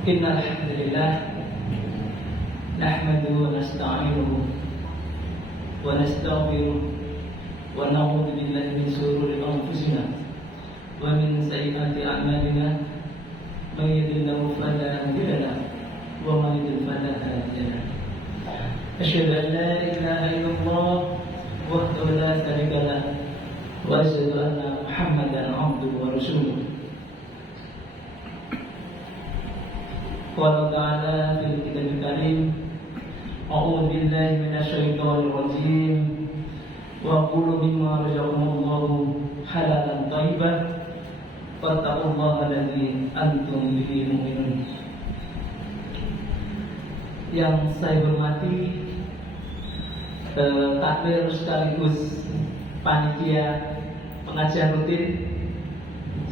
Innal hamdalillah nahmaduhu wa nasta'inuhu wa nastaghfiruh wa na'udzu billahi min shururi anfusina wa min sayyiati a'malina. May yahdihillahu fala mudilla lahu wa may yudlil fala hadiya lahu. Asyhadu an la ilaha illallah wahdahu la syarika lahu wa asyhadu anna Muhammadan 'abduhu wa rasuluh. Qala ta'ala fil kitabil karim, a'udzu billahi minasyaitonir rajim, wa qulu mimma razaqakumullahu halalan thayyiban wattaqullaha alladzi antum bihi mu'minun. Yang saya hormati takmir sekaligus panitia pengajian rutin,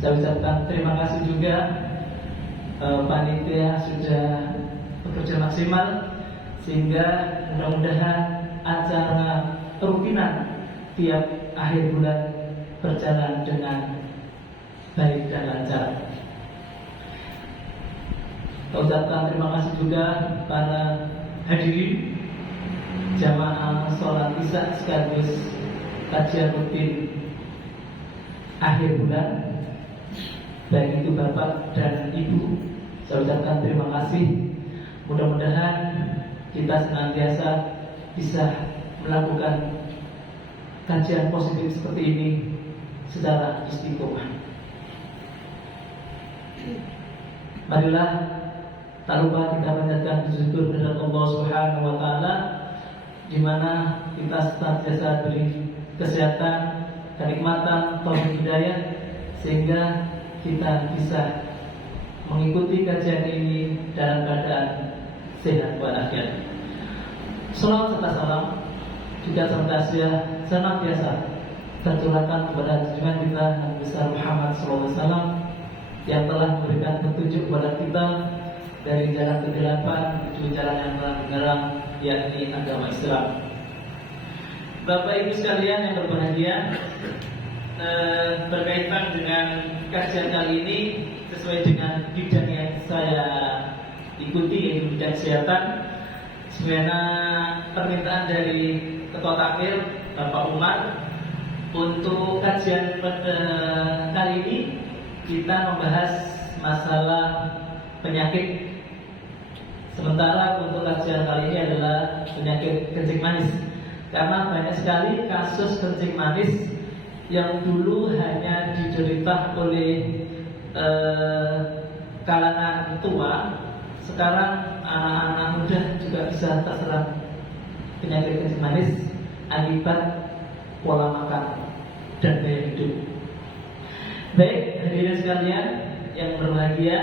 saya ucapkan terima kasih juga. Panitia sudah bekerja maksimal sehingga mudah-mudahan acara rutinan tiap akhir bulan berjalan dengan baik dan lancar. Saya ucapkan terima kasih juga para hadirin jamaah sholat isya sekaligus kajian rutin akhir bulan, baik itu bapak dan ibu. Saya ucapkan terima kasih. Mudah-mudahan kita senantiasa bisa melakukan kajian positif seperti ini secara istiqomah. Marilah tak lupa kita panjatkan syukur kepada Allah Subhanahu wa taala, di mana kita senantiasa beri kesehatan, kenikmatan, taufik hidayah sehingga kita bisa mengikuti kajian ini dalam keadaan sehat walafiat. Salawat serta salam juga senantiasa tercurahkan kepada junjungan kita Nabi besar Muhammad SAW yang telah memberikan petunjuk kepada kita dari jalan kegelapan menuju jalan yang telah menerang, yakni agama Islam. Bapak Ibu sekalian yang berbahagia, berkaitan dengan kajian kali ini sesuai dengan bidang yang saya ikuti, yaitu bidang kesehatan. Sebenarnya permintaan dari Ketua Takmir Bapak Umar untuk kajian kali ini kita membahas masalah penyakit. Sementara untuk kajian kali ini adalah penyakit kencing manis, karena banyak sekali kasus kencing manis yang dulu hanya diderita oleh kalangan tua, sekarang anak-anak muda juga bisa terserang penyakit kencing manis akibat pola makan dan gaya hidup. Baik, hadirin sekalian yang berbahagia,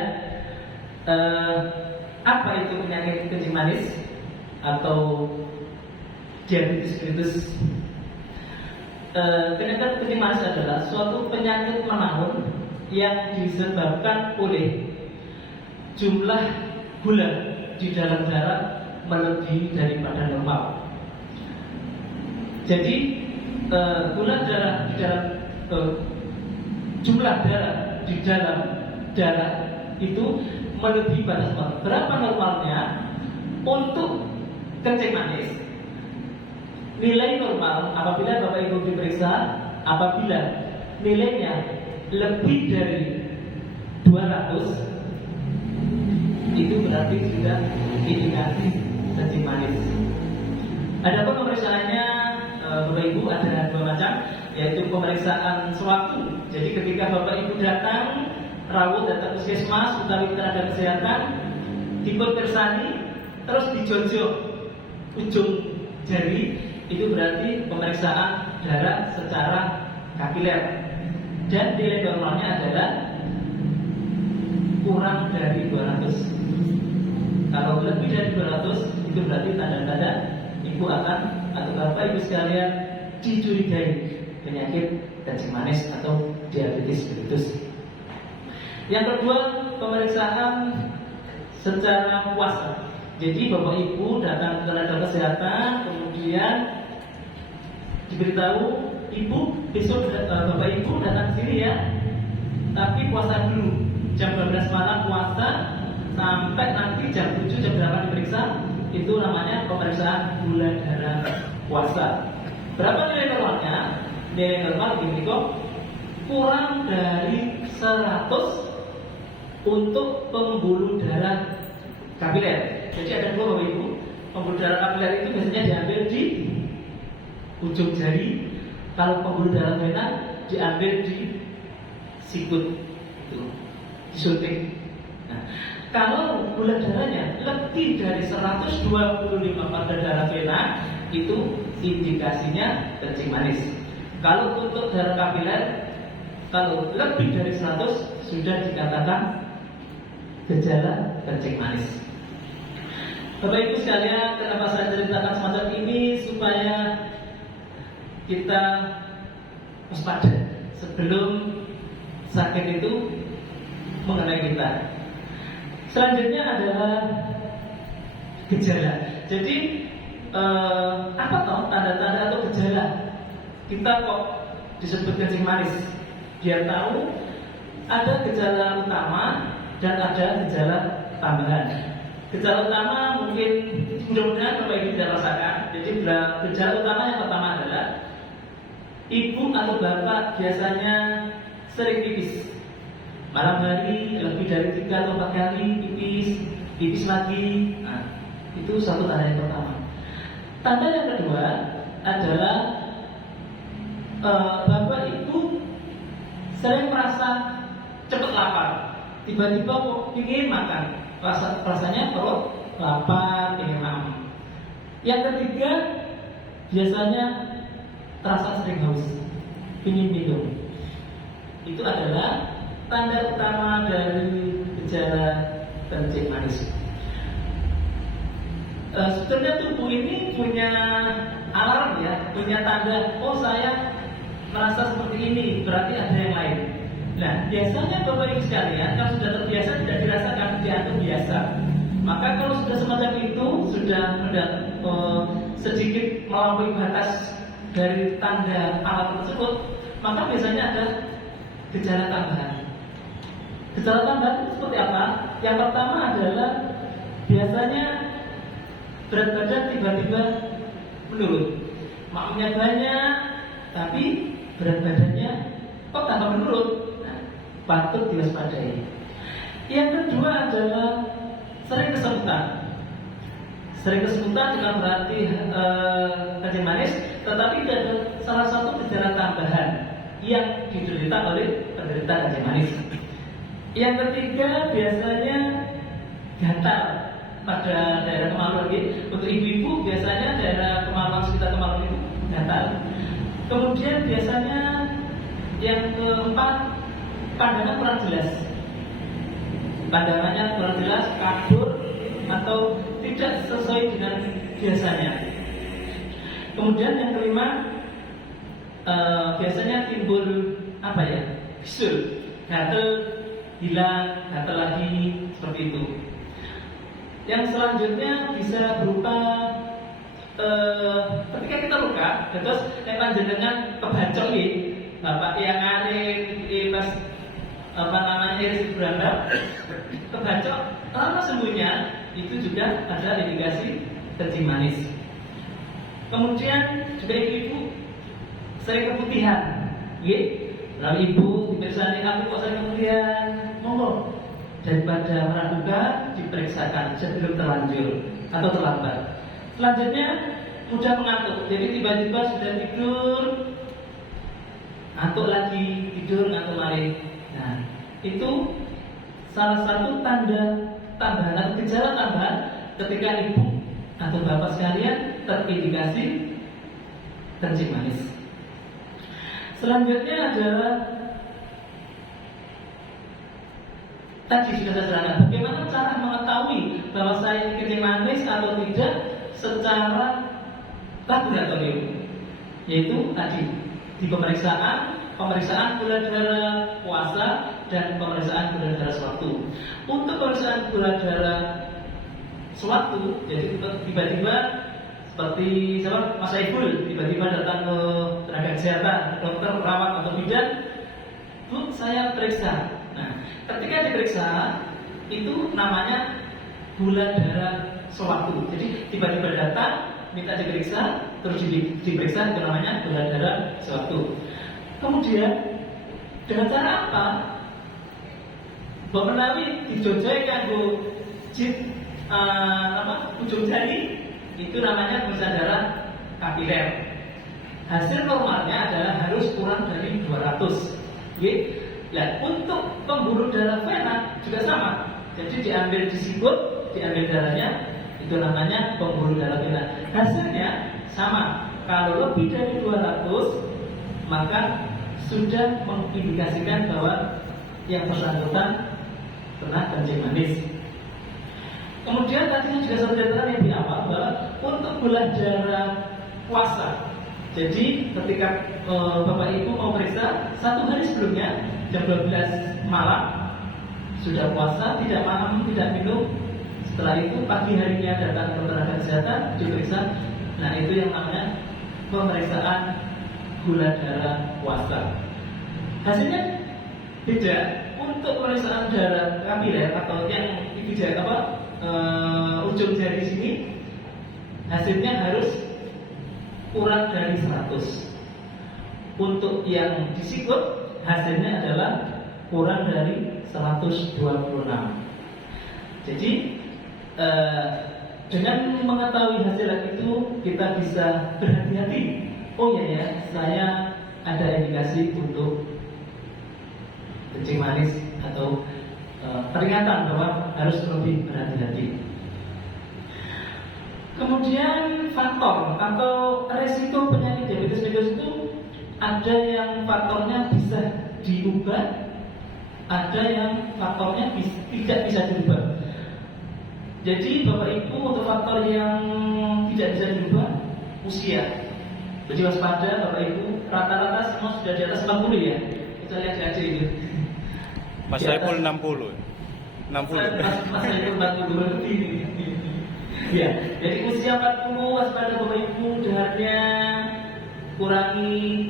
apa itu penyakit kencing manis atau diabetes mellitus? Penyakit kencing manis adalah suatu penyakit menahun yang disebabkan oleh jumlah gula di dalam darah melebihi daripada normal. Jadi gula darah di dalam jumlah darah di dalam darah itu melebihi batas normal. Berapa normalnya untuk kencing manis? Nilai normal apabila Bapak Ibu diperiksa, apabila nilainya lebih dari 200, itu berarti sudah indikasi kencing manis. Adapun pemeriksaannya Bapak Ibu ada dua macam, yaitu pemeriksaan sewaktu. Jadi ketika Bapak Ibu datang rawuh datang puskesmas utawi tenaga kesehatan, dipersani terus dijonjok ujung jari, itu berarti pemeriksaan darah secara kapiler. Dan nilai normalnya adalah kurang dari 200. Kalau lebih dari 200, itu berarti tanda-tanda ibu akan atau bapak ibu sekalian dicurigai penyakit kencing manis atau diabetes mellitus. Yang kedua, pemeriksaan secara puasa. Jadi bapak ibu datang ke tenaga kesehatan, kemudian diberitahu, ibu besok bapak ibu datang sini ya, tapi puasa dulu jam 12 malam puasa sampai nanti jam 7 jam 8 diperiksa, itu namanya pemeriksaan gula darah puasa. Berapa nilai normalnya? Nilai normal gini kok, kurang dari 100 untuk pembuluh darah kapiler. Jadi ada dua Bapak Ibu. Pembuluh darah kapiler itu biasanya diambil di ujung jari. Kalau pembuluh darah vena diambil di sikut, itu disuntik. Nah, kalau gula darahnya lebih dari 125 pada darah vena, itu indikasinya kencing manis. Kalau untuk darah kapiler, kalau lebih dari 100 sudah dikatakan gejala kencing manis. Bapak Ibu sekalian, kenapa saya ceritakan semacam ini? Supaya kita waspada sebelum sakit itu mengenai kita. Selanjutnya adalah gejala. Jadi apa toh tanda-tanda atau gejala kita kok disebut kencing manis? Biar tahu ada gejala utama dan ada gejala tambahan. Gejala utama mungkin mudah-mudahan Bapak Ibu tidak rasakan. Jadi gejala utama yang pertama adalah ibu atau bapak biasanya sering pipis. Malam hari lebih dari 3 atau 4 kali pipis lagi. Nah, itu satu tanda yang pertama. Tanda yang kedua adalah bapak ibu sering merasa cepat lapar. Tiba-tiba kok ingin makan, rasanya perut lapar, ingin makan. Yang ketiga, biasanya terasa sering haus, ingin minum. Itu adalah tanda utama dari gejala kencing manis. Sebenarnya tubuh ini punya alarm ya, punya tanda. Oh, saya merasa seperti ini, berarti ada yang lain. Nah, biasanya Bapak Ibu sekalian, kalau sudah terbiasa tidak dirasakan, dianggap biasa. Maka kalau sudah semacam itu, sudah sedikit melampaui batas dari tanda alat tersebut, maka biasanya ada gejala tambahan. Gejala tambahan itu seperti apa? Yang pertama adalah biasanya berat badan tiba-tiba menurun. Maknya banyak, tapi berat badannya kok tambah menurun. Patut diwaspadai. Yang kedua adalah sering kesemutan. Sering kesemutan bukan berarti kencing manis, tetapi ada salah satu gejala tambahan yang diderita oleh penderita kencing manis. Yang ketiga biasanya gatal pada daerah kemaluan. Untuk ibu-ibu biasanya daerah kemaluan, sekitar kemaluan itu gatal. Kemudian biasanya yang keempat, pandangan kurang jelas. Pandangannya kurang jelas, kabur atau tidak sesuai dengan biasanya. Kemudian yang kelima, biasanya timbul bisul, gatal, hilang, gatal lagi, seperti itu. Yang selanjutnya bisa berupa ketika kita luka, terus panjenengan kebacok bapak yang ngarik pas iris beranda kebacok, lama sembuhnya itu juga ada indikasi kencing manis. Kemudian juga ibu sering keputihan, lalu ibu diperiksa, aku kok sering keputihan, monggo daripada meragukan diperiksakan sebelum terlanjur atau terlambat. Selanjutnya mudah mengantuk, jadi tiba-tiba sudah tidur, ngantuk lagi, tidur ngantuk lagi. Nah, itu salah satu tanda tambahan atau gejala tambahan ketika ibu atau bapak sekalian terindikasi kencing manis. Selanjutnya adalah tadi sudah saya jelaskan bagaimana cara mengetahui bahwa saya kencing manis atau tidak secara laboratorium, yaitu tadi di pemeriksaan gula darah puasa dan pemeriksaan gula darah sewaktu. Untuk pemeriksaan gula darah sewaktu, jadi tiba-tiba seperti Mas Saiful tiba-tiba datang ke tenaga kesehatan, dokter, perawat atau bidan, Bu, saya periksa. Nah, ketika diperiksa itu namanya gula darah sewaktu. Jadi tiba-tiba datang, minta diperiksa, terus diperiksa, itu namanya gula darah sewaktu. Kemudian dengan cara apa? Mbok menawi dijojoi kanggo ujung jari, itu namanya pemeriksaan darah kapiler. Hasil normalnya adalah harus kurang dari 200. Nah, untuk pembuluh darah vena juga sama. Jadi diambil di sikut, diambil darahnya, itu namanya pembuluh darah vena. Hasilnya sama. Kalau lebih dari 200, maka sudah mengindikasikan bahwa yang bersangkutan pernah kencing manis. Kemudian tadi juga saya ceritakan yang di awal bahwa untuk gula darah puasa. Jadi ketika Bapak Ibu mau periksa 1 hari sebelumnya jam 12 malam sudah puasa, tidak makan, tidak minum. Setelah itu pagi harinya datang ke tenaga kesehatan diperiksa. Nah, itu yang namanya pemeriksaan gula darah puasa. Hasilnya beda. Untuk pemeriksaan darah kapiler atau yang ujung jari sini, hasilnya harus kurang dari 100. Untuk yang di sikut, hasilnya adalah kurang dari 126. Jadi dengan mengetahui hasil itu kita bisa berhati-hati. Oh ya, saya ada indikasi untuk kencing manis atau peringatan bahwa harus lebih berhati-hati. Kemudian faktor atau resiko penyakit diabetes mellitus itu ada yang faktornya bisa diubah, ada yang faktornya tidak bisa diubah. Jadi Bapak Ibu, untuk faktor yang tidak bisa diubah, usia. Jadi waspada Bapak Ibu, rata-rata semua sudah di atas 40 ya. Kita lihat aja itu. Mas Saiful 60. 60. Mas Saiful 40 ini. Ya, jadi usia 40, waspada Bapak Ibu, daharnya kurangi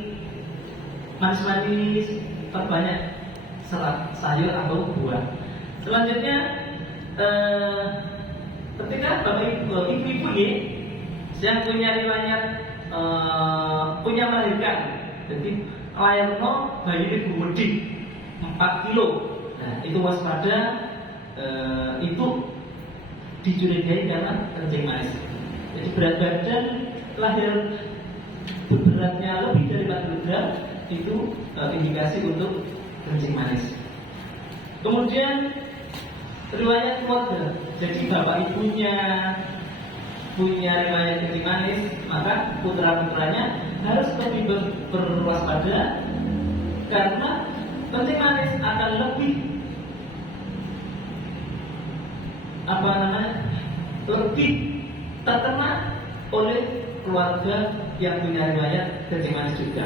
manis-manis, perbanyak serat, sayur atau buah. Selanjutnya ketika Bapak Ibu, ibu-ibu nih yang punya riwayat punya melahirkan, jadi lairno bayi ini gede 4 kilo. Nah, itu waspada, itu dicurigai karena kencing manis. Jadi berat badan lahir beratnya lebih dari 40 gram itu indikasi untuk kencing manis. Kemudian riwayat keluarga. Jadi bapak ibunya punya riwayat kencing manis, maka putra-putranya harus lebih berwaspada karena kencing manis akan lebih lebih terkena oleh keluarga yang punya riwayat kencing manis juga.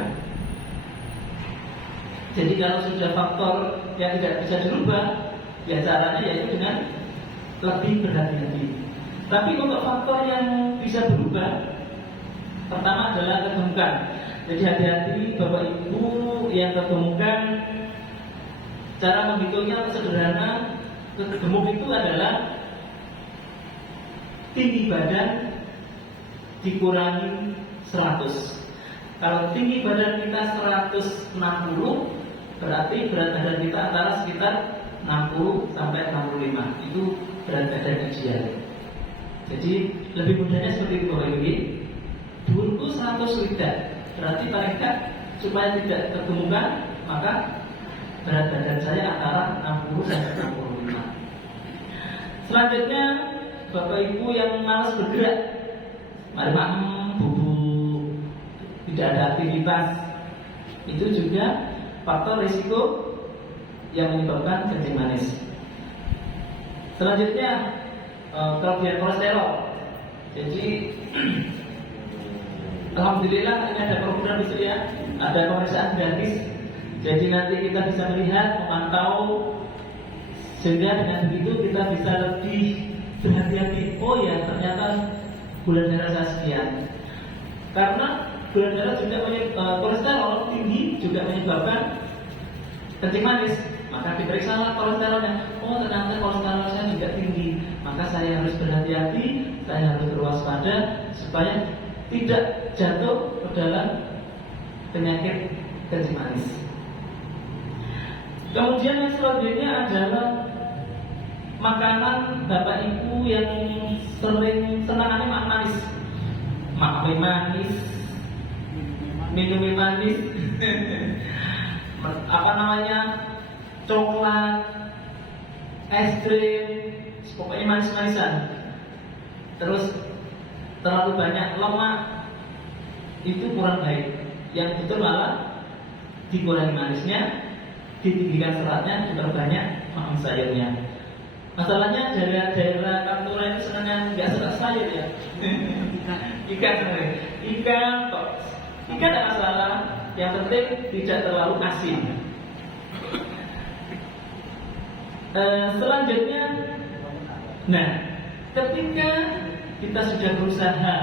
Jadi kalau sudah faktor yang tidak bisa dirubah, ya caranya yaitu dengan lebih berhati-hati. Tapi untuk faktor yang bisa berubah, pertama adalah kegemukan. Jadi hati-hati Bapak Ibu yang kegemukan. Cara menghitungnya sederhana, gemuk itu adalah tinggi badan dikurangi 100. Kalau tinggi badan kita 160, berarti berat badan kita antara sekitar 60 sampai 65. Itu berat badan ideal. Jadi lebih mudahnya seperti itu Bapak Ibu. Dulku 100 lidah, berarti paling tidak supaya tidak kegemukan, maka berat badan saya antara 60 sampai 65. Selanjutnya Bapak Ibu yang malas bergerak, mari bubuk, tidak ada aktivitas, itu juga faktor risiko yang menyebabkan kencing manis. Selanjutnya kelebihan kolesterol. Jadi alhamdulillah ini ada program itu ya, ada pemeriksaan gratis. Jadi nanti kita bisa melihat, memantau, sehingga dengan begitu kita bisa lebih berhati-hati. Oh ya, ternyata gula darah saya sekian. Karena gula darah juga kolesterol tinggi juga menyebabkan kencing manis. maka diperiksalah kolesterolnya. Oh, ternyata kolesterol saya juga tinggi, maka saya harus berhati-hati, saya harus berwaspada supaya tidak jatuh ke dalam penyakit kencing manis. Kemudian yang selanjutnya adalah makanan Bapak Ibu yang sering senangannya manis, makan manis, minum manis, apa namanya, coklat, es krim, pokoknya manis-manisan. Terus terlalu banyak lemak, itu kurang baik. Yang betul malah dikurangi manisnya, ditinggikan seratnya, diperbanyak makan sayurnya. Masalahnya daerah Pantura itu sebenarnya nggak suka sayur ya. Ikan sebenarnya, ikan kok, ikan tidak masalah. Yang penting tidak terlalu asin. Selanjutnya, nah, ketika kita sudah berusaha,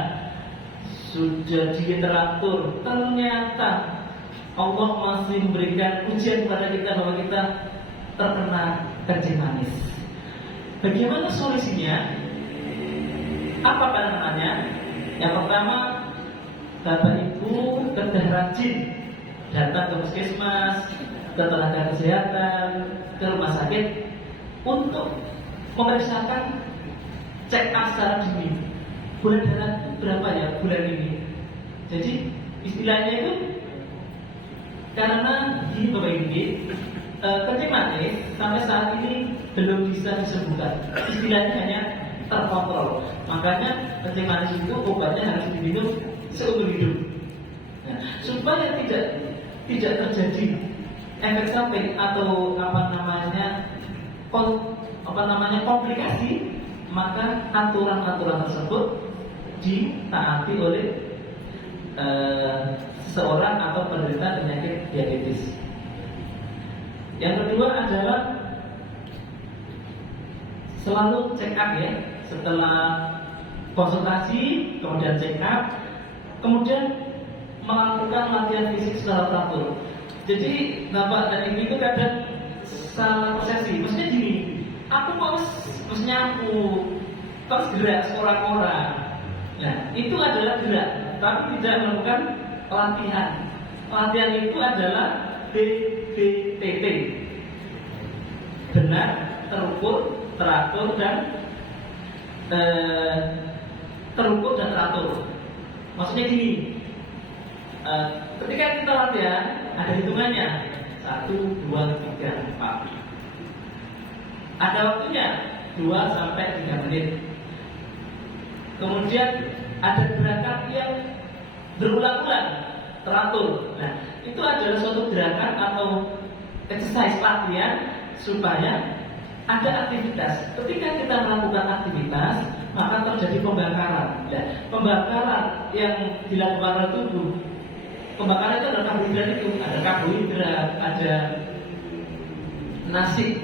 sudah diteratur, ternyata Allah masih memberikan ujian kepada kita bahwa kita terkena kencing manis. Bagaimana solusinya? Apa penanganannya? Yang pertama, Bapak Ibu sudah rajin datang ke puskesmas, ke tenaga kesehatan, ke rumah sakit untuk memeriksakan cek up secara dini. Bulan darah berapa ya bulan ini? Jadi istilahnya itu karena di Bapak Ibu, kencing manis sampai saat ini belum bisa disembuhkan. Istilahnya hanya terkontrol. Makanya kencing manis itu obatnya harus diminum seumur hidup. Nah, supaya tidak terjadi efek samping atau komplikasi, maka aturan-aturan tersebut ditaati oleh seseorang atau penderita penyakit diabetes. Yang kedua adalah selalu check up ya, setelah konsultasi, kemudian check up, kemudian melakukan latihan fisik secara teratur. Jadi Bapak dan Ibu itu kadang salah persepsi. Maksudnya gini, aku mau nyapu, terus gerak seorang-orang. Nah, itu adalah gerak, tapi tidak melakukan latihan. Latihan itu adalah BBTT, benar, terukur, teratur dan teratur. Maksudnya gini, ketika kita latihan ada hitungannya 1, 2, 3, 4. Ada waktunya 2 sampai 3 menit. Kemudian ada gerakan yang berulang-ulang, teratur. Nah, itu adalah suatu gerakan atau exercise latihan supaya ada aktivitas. Ketika kita melakukan aktivitas, maka terjadi pembakaran. Nah, pembakaran yang dilakukan oleh tubuh, pembakaran itu adalah karbohidrat itu, ada karbohidrat, ada nasi.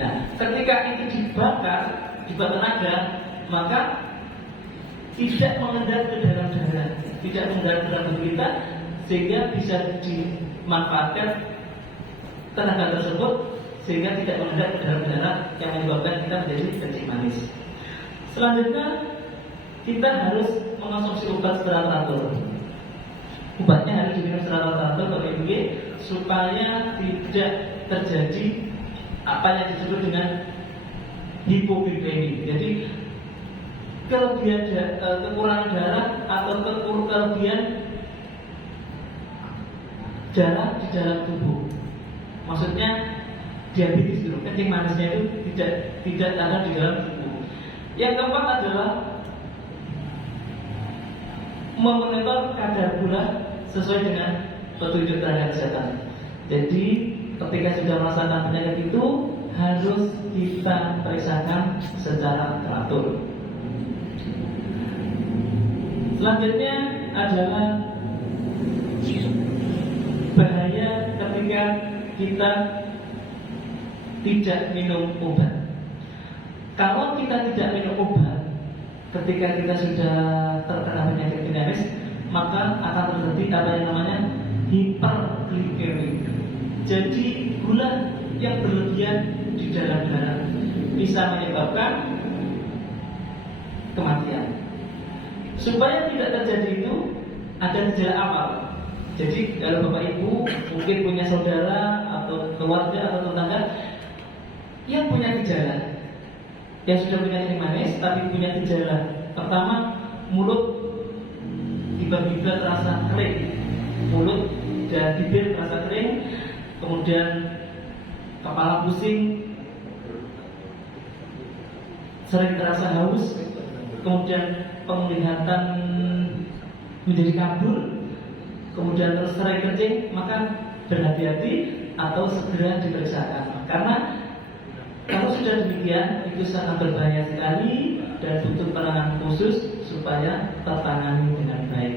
Nah, ketika itu dibakar tenaga, maka tidak mengendap ke dalam darah, tidak mengendap ke dalam tubuh kita, sehingga bisa dimanfaatkan tenaga tersebut sehingga tidak mengendap ke dalam darah yang menyebabkan kita menjadi kencing manis. Selanjutnya, kita harus mengonsumsi obat secara teratur. Obatnya harus diminum secara teratur supaya tidak terjadi apa yang disebut dengan hipoglikemi. Jadi kekurangan darah atau kelebihan darah di dalam tubuh. Maksudnya diabetes dulu, kencing manisnya itu tidak ada di dalam tubuh. Yang keempat adalah memonitor kadar gula sesuai dengan petunjuk tenaga kesehatan. Jadi ketika sudah merasakan penyakit itu harus kita periksakan secara teratur. Selanjutnya adalah bahaya ketika kita tidak minum obat. Kalau kita tidak minum obat ketika kita sudah terkena penyakit diabetes, maka akan terjadi apa yang namanya hiperglikemi. Jadi gula yang berlebihan di dalam darah bisa menyebabkan kematian. Supaya tidak terjadi itu, ada gejala awal. Jadi kalau Bapak Ibu mungkin punya saudara atau keluarga atau tetangga yang punya gejala, yang sudah punya kencing manis tapi punya gejala. Pertama, mulut tiba-tiba terasa kering, mulut dan bibir terasa kering, kemudian kepala pusing, sering terasa haus, kemudian penglihatan menjadi kabur, kemudian terus sering kencing, maka berhati-hati atau segera diperiksakan. Karena kalau sudah demikian itu sangat berbahaya sekali dan butuh penanganan khusus supaya tertangani dengan baik.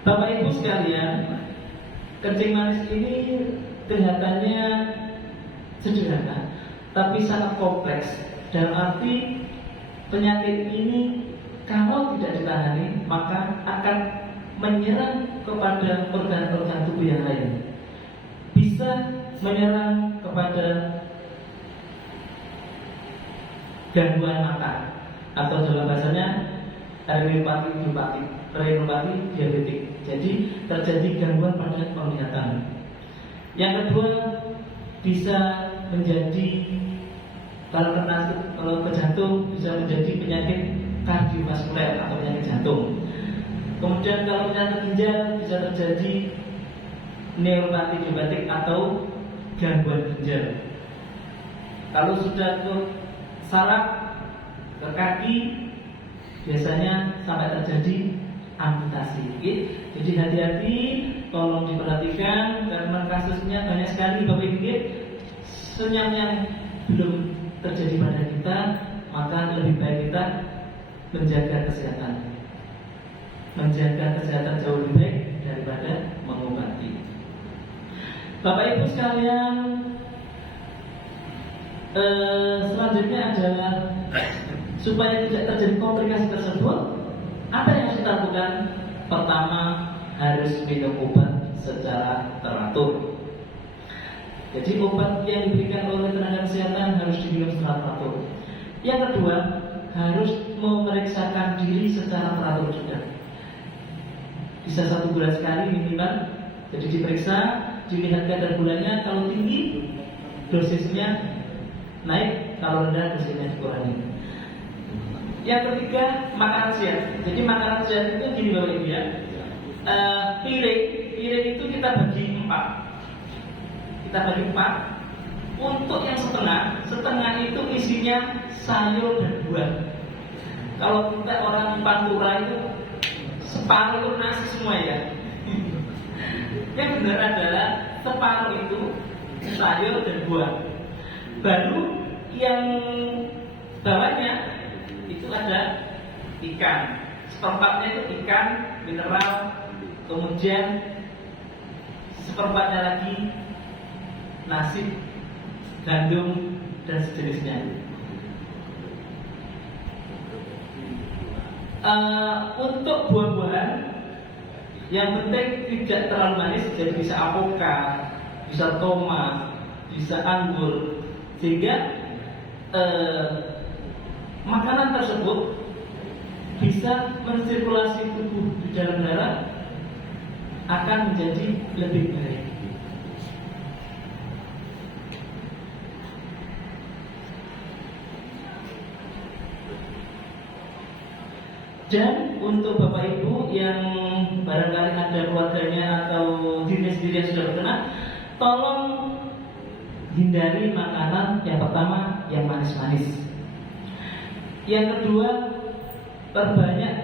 Bapak Ibu sekalian, kencing manis ini kelihatannya sederhana, tapi sangat kompleks. Dalam arti penyakit ini kalau tidak ditangani maka akan menyerang kepada organ-organ tubuh yang lain. Bisa menyerang kepada gangguan makan atau dalam bahasanya retinopati diabetik. Jadi terjadi gangguan pada penglihatan. Yang kedua, bisa menjadi kalau ke jantung bisa menjadi penyakit kardiovaskuler atau penyakit jantung. Kemudian kalau penyakit ginjal bisa terjadi neuropati diabetik atau gangguan ginjal. Kalau sudah ke saraf, ke kaki, biasanya sampai terjadi amputasi. Jadi hati-hati, tolong diperhatikan karena kasusnya banyak sekali Bapak Ibu. Senyum yang belum terjadi pada kita, maka lebih baik kita menjaga kesehatan. Menjaga kesehatan jauh lebih baik daripada mengobati. Bapak Ibu sekalian, selanjutnya adalah supaya tidak terjadi komplikasi tersebut, apa yang harus kita lakukan? Pertama, harus minum obat secara teratur. Jadi obat yang diberikan oleh tenaga kesehatan harus diminum secara teratur. Yang kedua, harus memeriksakan diri secara teratur juga. Bisa 1 bulan sekali minimal. Jadi diperiksa, dilihat kadar gulanya, kalau tinggi dosisnya naik, kalau rendah dosisnya dikurangi. Yang ketiga, makanan sehat. Jadi makanan sehat itu gini Bapak Ibu ya. Piring itu kita bagi 4. Kita bagi 4. Untuk yang setengah itu isinya sayur dan buah. Kalau kita orang Pantura itu separuh itu nasi semua ya. Yang benar adalah separuh itu sayur dan buah. Baru yang bawahnya itu ada ikan. Seperempatnya itu ikan mineral, kemudian seperempatnya lagi nasi, gandum dan sejenisnya. Untuk buah-buahan yang penting tidak terlalu manis, jadi bisa avokat, bisa tomat, bisa anggur, sehingga makanan tersebut bisa mensirkulasi tubuh di dalam darah, akan menjadi lebih baik. Dan untuk Bapak Ibu yang barangkali ada keluarganya atau dirinya sendiri yang sudah terkena, tolong hindari makanan yang pertama yang manis-manis. Yang kedua, perbanyak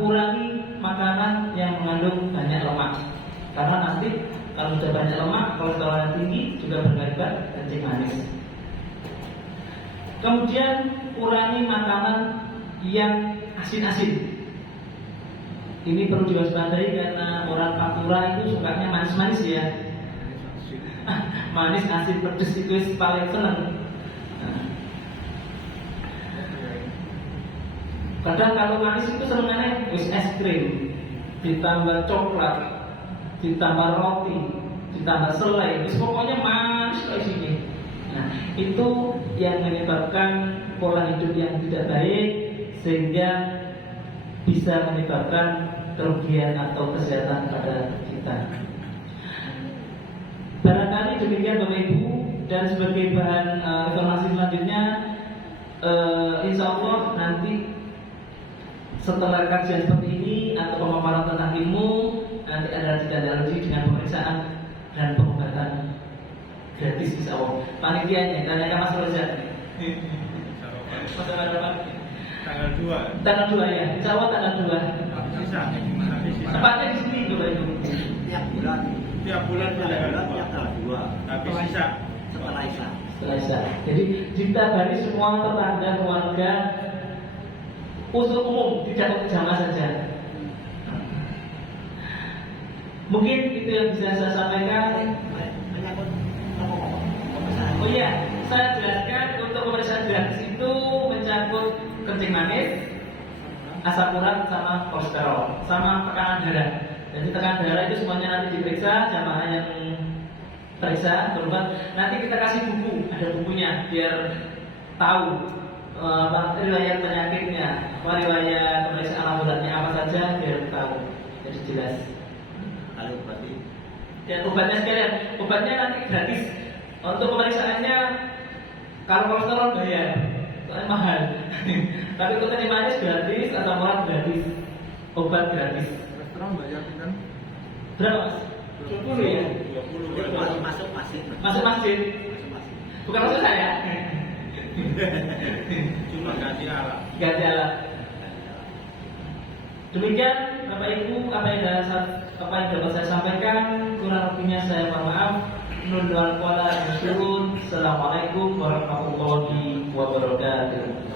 kurangi makanan yang mengandung banyak lemak. Karena nanti kalau sudah banyak lemak, kolesterol tinggi juga berakibat kencing manis. Kemudian kurangi makanan yang asin-asin. Ini perlu diwaspadai karena orang Pantura itu sukanya manis-manis ya. Manis, asin, pedes itu paling senang. Kadang kalau manis itu senengannya es krim, ditambah coklat, ditambah roti, ditambah selai, terus pokoknya manis kayak sini. Nah, itu yang menyebabkan pola hidup yang tidak baik, sehingga bisa menyebabkan kerugian atau kesehatan pada kita. Barangkali demikian Bapak Ibu, dan sebagai bahan informasi selanjutnya, insya Allah nanti setelah kajian seperti ini atau pemaparan tentang ilmu, nanti ada ditindaklanjuti dengan pemeriksaan dan pengobatan gratis insya Allah. Panitianya tanyakan Mas Rozak. Tanggal 2. Tanggal 2 ya, insya Allah tanggal 2. Bisa. Tempatnya di sini Bapak Ibu. Tiap bulan tiap tanggal 2 Habis sisa. setelah Isya. Setelah Isya. Jadi ditabari semua tetangga, keluarga, untuk umum, tidak untuk jamaah saja. Mungkin itu yang bisa saya sampaikan. Menyangkut pemeriksaan. Oh iya, saya jelaskan untuk pemeriksaan gratis itu mencangkut kencing manis, asam urat, sama kolesterol, sama tekanan darah. Jadi tekanan darah itu semuanya nanti diperiksa, jamaah yang periksa berobat. Nanti kita kasih buku, ada bukunya biar tahu riwayat penyakitnya, riwayat pemeriksaan laboratoriumnya apa saja biar tahu. Jadi jelas. Lalu berarti Dan obatnya sekalian, obatnya nanti gratis. Untuk pemeriksaannya kalau kolesterol bayar, soalnya mahal. Tapi untuk kencing manis gratis, asam urat gratis, obat gratis. Restoran bayar kan? Berapa Mas? 20 ya? 20. masuk masjid. Masuk masjid. Masuk masjid. Bukan maksud saya. Cuma ganti alat. Ganti alat. Demikian Bapak Ibu apa yang dapat saya sampaikan, kurang lebihnya saya mohon maaf. Nun wal qala. Assalamualaikum warahmatullahi wabarakatuh.